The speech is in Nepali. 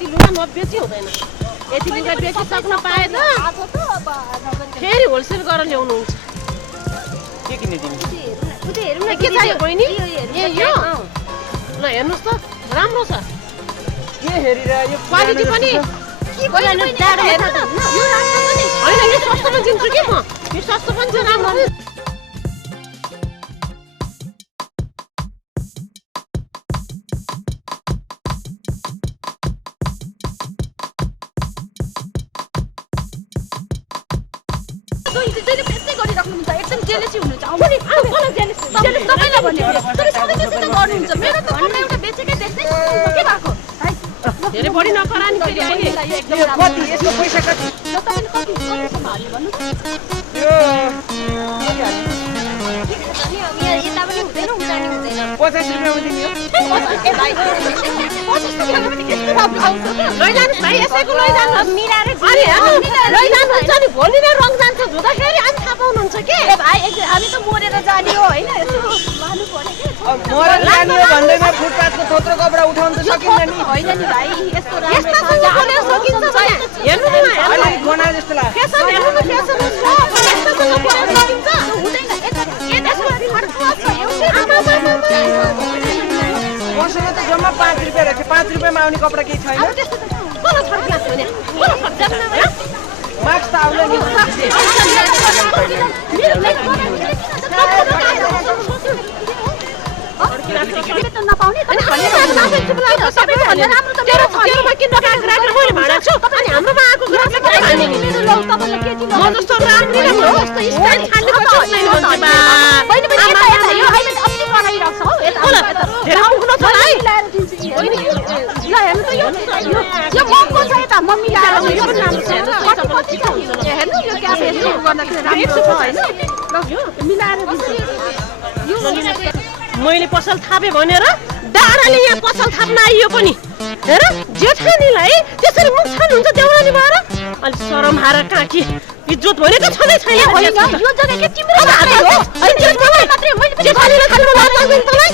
यति लुगा नबेची हुँदैन यति लुगा बेचिसक्न पाए त फेरि होलसेल गरेर ल्याउनुहुन्छ के किन्ने तिमी के चाहियो बहिनी ए यो ल हेर्नुहोस् त राम्रो छ के हेरेर यो क्वालिटी पनि होइन यो सस्तोमा दिन्छु कि म यो सस्तो पनि छ राम्रो एकदम जेलेसी हुनुहुन्छ आउनु जेलेस तपाईँलाई भन्ने तपाईँ सधैँ त्यस्तो गर्नुहुन्छ मेरो त घरमा एउटा बेचेकै देख्दै के भएको धेरै बढी नपरा नि फेरि अहिले कति यसको पैसा कति तपाईँले कतिसम्म हाल्ने भन्नु यो यता पनि हुँदैन उता नि हुँदैन 50 रुपैयाँमा दिने हो ए भाइ 50 रुपैयाँको पनि त्यस्तो राम्रो आउँछ लैजानुहोस् भाइ यसैको लैजानुहोस् मिलाएर लैजानुहुन्छ नि भोलि नै रङ जान्छ धुँदाखेरि अनि थाहा पाउनुहुन्छ के ए भाइ हामी त मरेर जाने हो होइन यसो लानु पर्यो के मरेर जाने हो भन्दैमा फुटपाथको थोत्रो कपडा उठाउन त सकिन्न नि होइन नि भाइ यस्तो यस्ता राम्रो सकिन्छ हेर्नु न अलिक गना जस्तो लाग्छ फेसन हेर्नु न फेसन यस्ता सकिन्छ हुँदैन यसको खर्च छ मसँग त जम्मा 5 रुपैयाँ रहेछ 5 रुपैयाँमा आउने कपडा केही छैन कसलाई फर्किन्छ भने मार्क्स त आउला नि नपाउने हाम्रोमा आएको मैले पसल थापे भनेर डाँडाले यहाँ पसल थाप्न आइयो पनि हेर जेठानीलाई त्यसरी मुख छान्नुहुन्छ देउरानी भएर अलि शरम हार काकी इज्जत भनेको छँदै छैन यो जग्गा के तिम्रो जेठानीलाई खानु लाग्दैन तँलाई